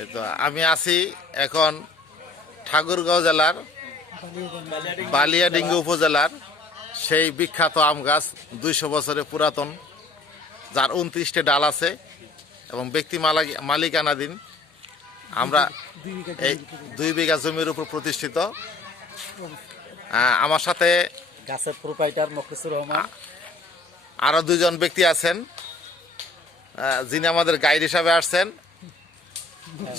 এই তো আমি আছি এখন ঠাকুরগাঁও জেলার বালিয়াডিঙ্গি উপজেলার সেই বিখ্যাত আম গাছ 200 বছরের পুরাতন, যার 29টি ডাল আছে এবং ব্যক্তি মালিকানাধীন। আমরা এই 2 বিঘা জমির উপর প্রতিষ্ঠিত। আমার সাথে গাছের প্রোপাইটার মুখলিসুর রহমান, আরো 2 জন ব্যক্তি আছেন যিনি আমাদের গাইড হিসাবে আসছেন।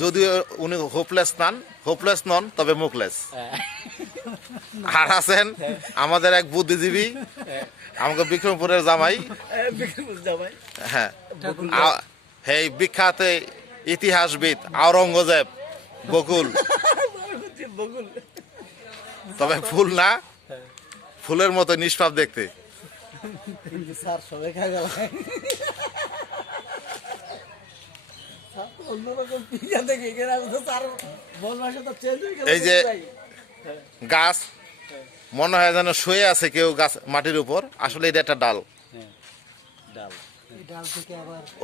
যদিও উনি হোপলেস নন তবে মুখলেস। আর আছেন আমাদের এক বুদ্ধিজীবী, আমাকে বিক্রমপুরের জামাই। হ্যাঁ, এই বিখ্যাত ইতিহাসবিদ আওরঙ্গজেব বকুল, তবে ফুল না, ফুলের মতো নিষ্পাপ দেখতে। এই যে গাছ মনে হয় যেন শুয়ে আছে কেউ গাছ মাটির উপর, আসলে এটা একটা ডাল।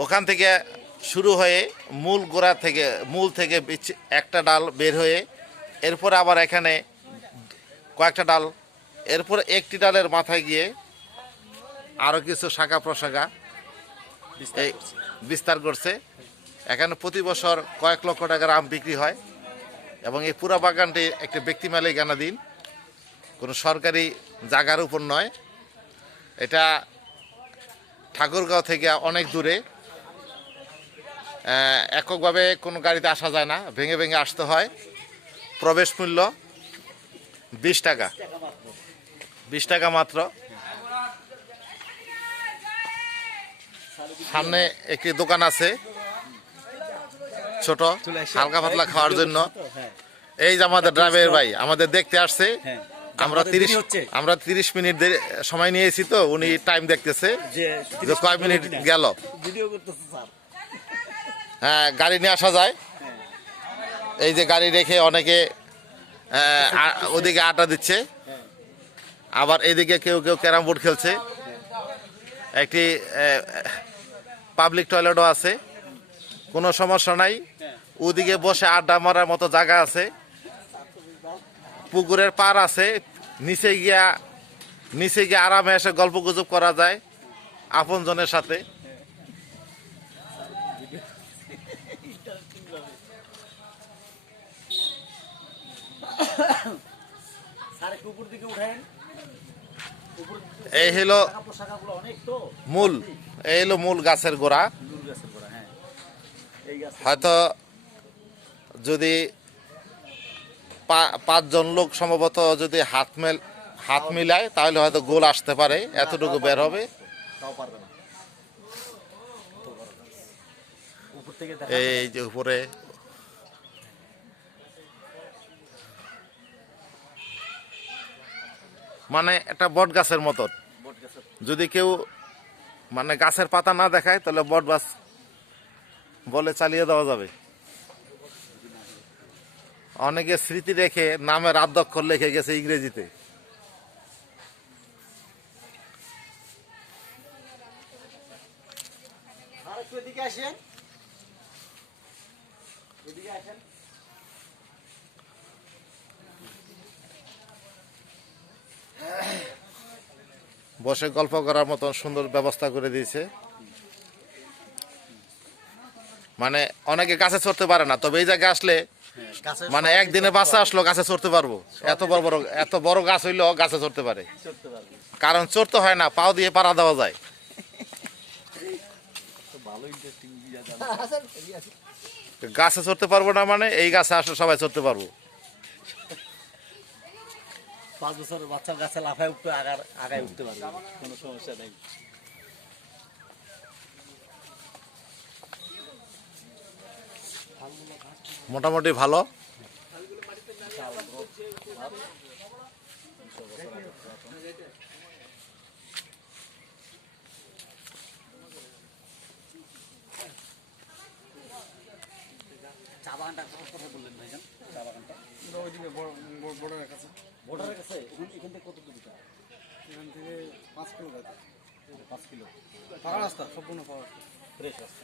ওখান থেকে শুরু হয়ে মূল থেকে একটা ডাল বের হয়ে এরপরে আবার এখানে কয়েকটা ডাল, এরপর একটি ডালের মাথায় গিয়ে আরো কিছু শাখা প্রশাখা বিস্তার করছে। এখানে প্রতি বছর কয়েক লক্ষ টাকার আম বিক্রি হয় এবং এই পুরা বাগানটি একটি ব্যক্তি মালিকানাধীন, কোনো সরকারি জায়গার উপর নয়। এটা ঠাকুরগাঁও থেকে অনেক দূরে, এককভাবে কোনো গাড়িতে আসা যায় না, ভেঙে ভেঙে আসতে হয়। প্রবেশ মূল্য 20 টাকা, 20 টাকা মাত্র। সামনে একটি দোকান আছে ছোট, হালকা পাতলা খাওয়ার জন্য। এই যে আমাদের ড্রাইভার ভাই আমাদের দেখতে আসছে। আমরা 30 মিনিট সময় নিয়েছি, তো উনি টাইম দেখতেছে যে কয় মিনিট গেল। হ্যাঁ, গাড়ি নিয়ে আসা যায়। এই যে গাড়ি রেখে অনেকে ওদিকে আড্ডা দিচ্ছে, আবার এইদিকে কেউ ক্যারাম বোর্ড খেলছে। একটি পাবলিক টয়লেটও আছে, কোনো সমস্যা নাই। ওদিকে বসে আড্ডা মারার মতো জায়গা আছে, পুকুরের পার আছে, নিচে গিয়ে আরামে এসে গল্প গুজব করা যায় আপনজনের সাথে। এই হলো মূল গাছের গোড়া। হয়তো যদি 5 জন লোক সম্ভবত যদি হাত মিলায় তাহলে হয়তো গোল আসতে পারে, এতটুকু বের হবে। এই যে উপরে মানে একটা বট গাছের মতন, যদি কেউ মানে গাছের পাতা না দেখায় তাহলে বট গাছ বলে চালিয়ে দেওয়া যাবে। অনেকে স্মৃতি রেখে নামের আদ্যক্ষর লিখে গেছে ইংরেজিতে। বসে গল্প করার মতন সুন্দর ব্যবস্থা করে দিয়েছে। মানে অনেকে গাছে চড়তে পারে না, তবে এই জায়গায় আসলে মানে একদিনে বাচ্চা আসলো গাছে চড়তে পারবো। এত বড় গাছ হইলো গাছে চড়তে পারে, কারণ চড়তে হয় না, পাও দিয়ে পাড়া দেওয়া যায়। গাছে চড়তে পারবো না মানে এই গাছে আসলে সবাই চড়তে পারবো। 5 বছরের বাচ্চা গাছে লাফায় উঠতে আগায় উঠতে পারবে, কোনো সমস্যা নেই। মোটামুটি ভালো। চা বাগানটা কথা বললেন ভাইজান? চা বাগানটা বর্ডারের কাছে। এখান থেকে কত দূর? এখান থেকে 5 কিলো গাছে 5 কিলো পাকা রাস্তা সম্পূর্ণ পাকা রাস্তা ফ্রেশ আছে।